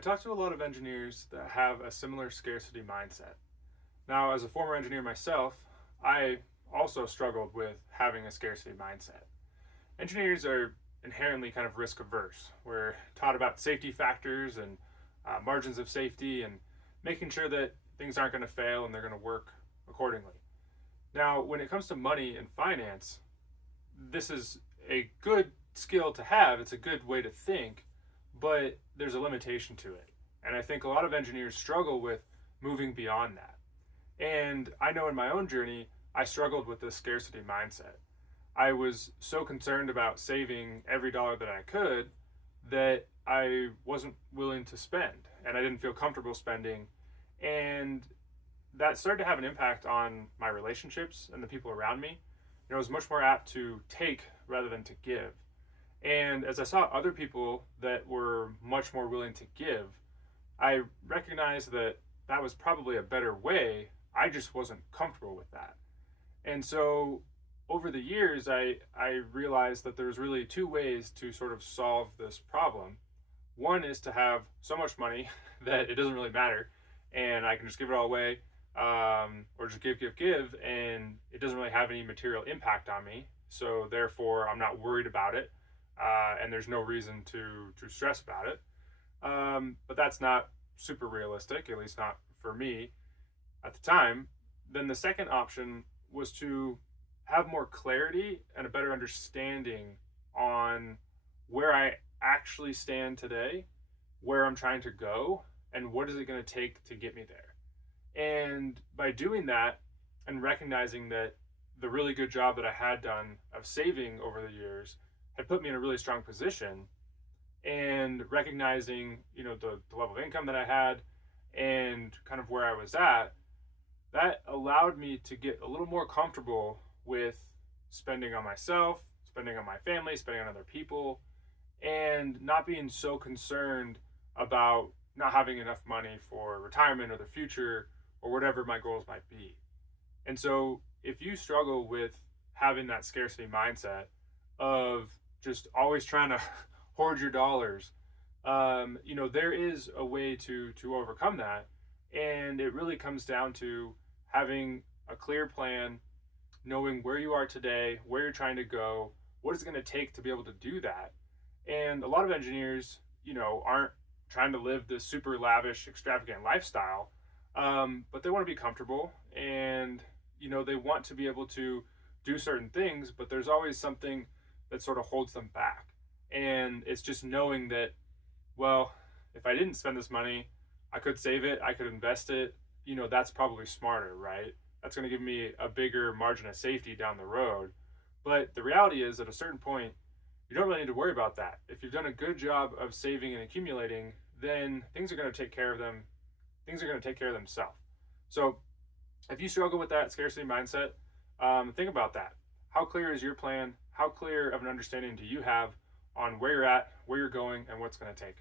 I talk to a lot of engineers that have a similar scarcity mindset. Now, as a former engineer myself, I also struggled with having a scarcity mindset. Engineers are inherently kind of risk averse. We're taught about safety factors and margins of safety and making sure that things aren't going to fail and they're going to work accordingly. Now, when it comes to money and finance, this is a good skill to have. It's a good way to think, but there's a limitation to it. And I think a lot of engineers struggle with moving beyond that. And I know in my own journey, I struggled with this scarcity mindset. I was so concerned about saving every dollar that I could that I wasn't willing to spend and I didn't feel comfortable spending. And that started to have an impact on my relationships and the people around me. I was much more apt to take rather than to give. And as I saw other people that were much more willing to give, I recognized that that was probably a better way. I just wasn't comfortable with that. And so over the years, I realized that there's really two ways to sort of solve this problem. One is to have so much money that it doesn't really matter and I can just give it all away, or just give, and it doesn't really have any material impact on me. So therefore, I'm not worried about it, and there's no reason to stress about it. But that's not super realistic, at least not for me at the time. Then the second option was to have more clarity and a better understanding on where I actually stand today, where I'm trying to go, and what is it going to take to get me there. And by doing that and recognizing that the really good job that I had done of saving over the years had put me in a really strong position, and recognizing, the level of income that I had and kind of where I was at, that allowed me to get a little more comfortable with spending on myself, spending on my family, spending on other people, and not being so concerned about not having enough money for retirement or the future or whatever my goals might be. And so if you struggle with having that scarcity mindset of just always trying to hoard your dollars, there is a way to overcome that. And it really comes down to having a clear plan, knowing where you are today, where you're trying to go, what is it going to take to be able to do that. And a lot of engineers, aren't trying to live this super lavish, extravagant lifestyle, but they want to be comfortable, and they want to be able to do certain things, but there's always something that sort of holds them back. And it's just knowing that, well, if I didn't spend this money, I could save it, I could invest it. That's probably smarter, right? That's going to give me a bigger margin of safety down the road. But the reality is, at a certain point, you don't really need to worry about that. If you've done a good job of saving and accumulating, then things are going to take care of them. Things are going to take care of themselves. So if you struggle with that scarcity mindset, think about that. How clear is your plan? How clear of an understanding do you have on where you're at, where you're going, and what's going to take?